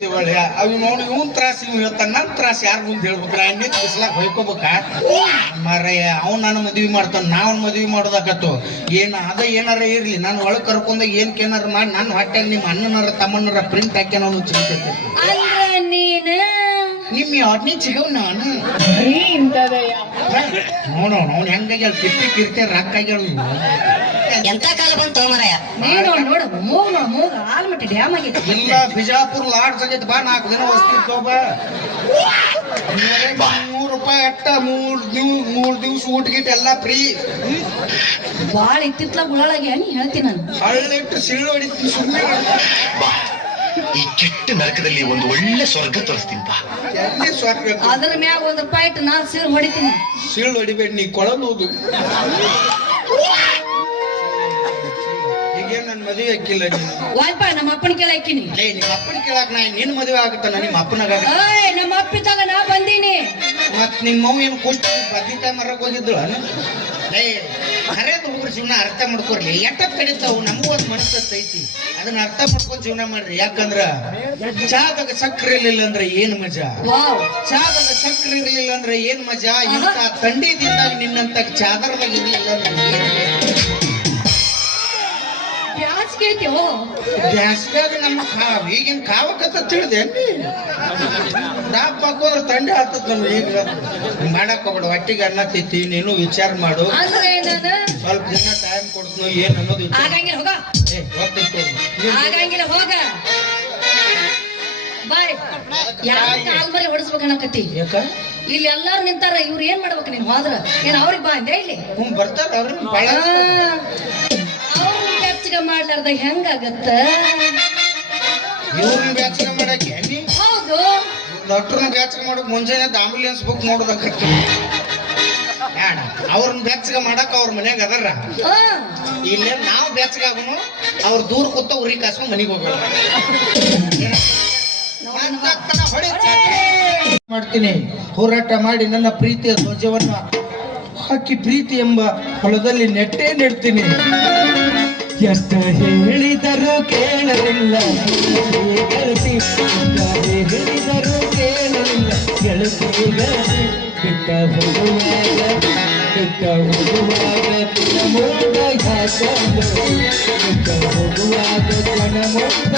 ಅವ್ ನೋಡಿ ಇವನ್ ತ್ರಾಸ ಇವ್ ಹೇಳ್ತಾನ ನನ್ ತ್ರಾಸ ಯಾರ ಮುಂದೆ ಹೇಳ್ಬೇಕ್ರ ಅನ್ನಿತ್ ಬಿಸ್ಲಾಗ ಹೊಯ್ಕೋಬೇಕ ಮಾರಯ್ಯ ಅವ್ನು ನನ್ನ ಮದ್ವಿ ಮಾಡ್ತಾನ ನಾವ್ ಮದ್ವಿ ಮಾಡೋದಾಕತ್ತು ಅದ ಏನಾರ ಇರ್ಲಿ ನಾನು ಒಳಗ್ ಕರ್ಕೊಂಡಾಗ ಏನಾರ ಮಾಡಿ ನನ್ನ ಹೊಟ್ಟೆಗೆ ನಿಮ್ಮ ಅಣ್ಣನರ ತಮ್ಮನರ ಪ್ರಿಂಟ್ ಹಾಕ್ಯಾನ ಅವನು ಚಿಂತೆ ನಿಮ್ಮ ಯಾವ್ದನೇ ಸಿಗವ್ ನಾನು ನೋಡು ಅವ್ನು ಹೆಂಗಾಗ್ಯಾಳ ಕಿರ್ತಿ ಕಿರ್ತಿ ರೊಕ್ಕ ಆಗ್ಯಾಳ ಎಂತ ಕಾಲ ಬಂತು ಮರಯ್ಯ ಇಲ್ಲ ಬಿಜಾಪುರ್ ಲಾಡ್ಜ್ ಆಗೈತಿ ಬಾ 4 ದಿನ ವಸ್ತಿ ತೋಬ ₹100 ಅಟ್ಟ 3 ದಿವ್ಸ ಊಟ ಗೀಟ ಎಲ್ಲ ಫ್ರೀ ಬಾಳ ಇತ್ತಿತ್ಲ ಗುಳಾಗಿ ಹೇಳ್ತೀನಿ ನಾನು ಹಳ್ಳಿಟ್ಟು ಸಿಳ್ಳು ಹೊಡಿತೀನಿ ಸುಮ್ಮನೆ ಈ ಕೆಟ್ಟ ನರಕದಲ್ಲಿ ಒಂದು ಒಳ್ಳೆ ಸ್ವರ್ಗ ತೋರಿಸ್ತೀನಿ ಸ್ವರ್ಗ ಅದ್ರ ಮ್ಯಾಗ ₹1 ಇಟ್ಟು ನಾ ಸೀಳು ಹೊಡಿತೀನಿ ಸೀಳು ಹೊಡಿಬೇಡಿ ನೀ ಕೊಳಲೋದು ಈಗೇನ್ ನನ್ ಮದುವೆ ಹಾಕಿಲ್ಲ ನೀನು ವಾಯ್ಪ ನಮ್ಮ ಅಪ್ಪನ ಕೇಳ ಹಾಕಿನಿ ನಿಮ್ಮ ಅಪ್ಪನ ಕೇಳಾಕ ನಾ ನಿನ್ ಮದುವೆ ಆಗುತ್ತಾನ ನಿಮ್ಮ ಅಪ್ಪನಾಗ ನಮ್ಮ ಅಪ್ಪಿದಾಗ ನಾ ಬಂದೀನಿ ಮತ್ ನಿಮ್ಮ ಮೌ ಏನು ಕುಷ್ಟ ಬದ್ನಿಕಾಯಿ ಮರಕ್ ಹೋಗಿದ್ರು ಹರಿಯದ ಹುಡುಗರು ಜೀವನ ಅರ್ಥ ಮಾಡ್ಕೊರ್ಲಿ ಎಟ್ಟ ಕಡಿತಾವು ನಮಗೂ ಒಂದ್ ಮನಸ್ಸೈತಿ ಅದನ್ನ ಅರ್ಥ ಮಾಡ್ಕೊಂಡ್ ಜೀವನ ಮಾಡ್ರಿ ಯಾಕಂದ್ರ ಚಾದಾಗ ಸಕ್ಕರೆ ಇರ್ಲಿಲ್ಲ ಅಂದ್ರೆ ಏನ್ ಮಜಾ ಚಾದಾಗ ಸಕ್ಕರೆ ಇರ್ಲಿಲ್ಲ ಅಂದ್ರೆ ಏನ್ ಮಜಾ ಇಂತ ಥಂಡಿದಿಂದ ನಿನ್ನಂತ ಚಾದರದಾಗ ಇರ್ಲಿಲ್ಲ ಅಂದ್ರೆ ಬ್ಯಾಸ್ಗ್ಯಾಗ ನಮ್ಮ ಈಗಿನ ಕಾವಕತ್ತ ತಿಳಿದೆ ದಾಪ್ ಹಾಕೋದ್ರ ತಂಡಿ ಆಗ್ತದ ನಮ್ಗೆ ಈಗ ಮಾಡಕ್ ಹೋಗ್ಬೇಡ ಹೊಟ್ಟಿಗೆ ಅನ್ನ ತಿಂತೀವಿ ನೀನು ವಿಚಾರ ಮಾಡು ಸ್ವಲ್ಪ ದಿನ ಟೈಮ್ ಕೊಡ್ತೀನಿ ಏನ್ ಅನ್ನೋದು ಹೊಡಿಸ್ಬೇಕನ್ನಕತ್ತಿ ಯಾಕ ಇಲ್ಲಿ ಎಲ್ಲಾರು ನಿಂತಾರ ಇವ್ರು ಏನ್ ಮಾಡ್ಬೇಕು ನೀನ್ ಹೋದ್ರ ಏನ್ ಅವ್ರಿಗೆ ಬಾ ಅಂದೆ ಇಲ್ಲಿ ಬರ್ತಾರ ಅವ್ರ ಬಾಳ ಬೆಚ್ಚಗ ಮಾಡ್ಲಾರ್ದ ಹೆಂಗಾಗತ್ತ ಇವ್ರನ್ನ ಬ್ಯಾಚಕ ಮಾಡಕ್ಕೆ ಹೌದು ಡಾಕ್ಟರ್ನ ಬ್ಯಾಚಕ ಮಾಡಕ್ ಮುಂಜಾನೆ ಆಂಬುಲೆನ್ಸ್ ಬುಕ್ ನೋಡೋದಕ್ಕತ್ತಿ ಅವ್ರನ್ನ ಬೆಚ್ಚಗ ಮಾಡಕ್ ಅವ್ರ ಮನ್ಯಾಗ ಅದಾರ ಇಲ್ಲೇ ನಾವು ಬೆಚ್ಚಗ ಆಗುನು ಅವ್ರ ದೂರ ಕೂತ ಉರಿ ಕಾಸ್ಕೊಂಡ್ ಮನೆಗೆ ಹೋಗ್ಬೇಡ ಮಾಡ್ತೀನಿ ಹೋರಾಟ ಮಾಡಿ ನನ್ನ ಪ್ರೀತಿಯ ಧ್ವಜವನ್ನ ಹಾಕಿ ಪ್ರೀತಿ ಎಂಬ ಹೊಲದಲ್ಲಿ ನೆಟ್ಟೇ ನೆಡ್ತೀನಿ ಎಷ್ಟ ಹೇಳಿದರೂ ಕೇಳಲಿಲ್ಲ ಗೆಳತಿ ಹೇಳಿದರೂ ಕೇಳಲಿಲ್ಲ ಗೆಳತಿ ಗೆಳತಿ ಬಿಟ್ಟ ಹೋಗುವಾಗ ಮೋಡ ಹಾಕೊಂಡು ಬಿಟ್ಟ ಹೋಗುವಾಗ ಮೋಡ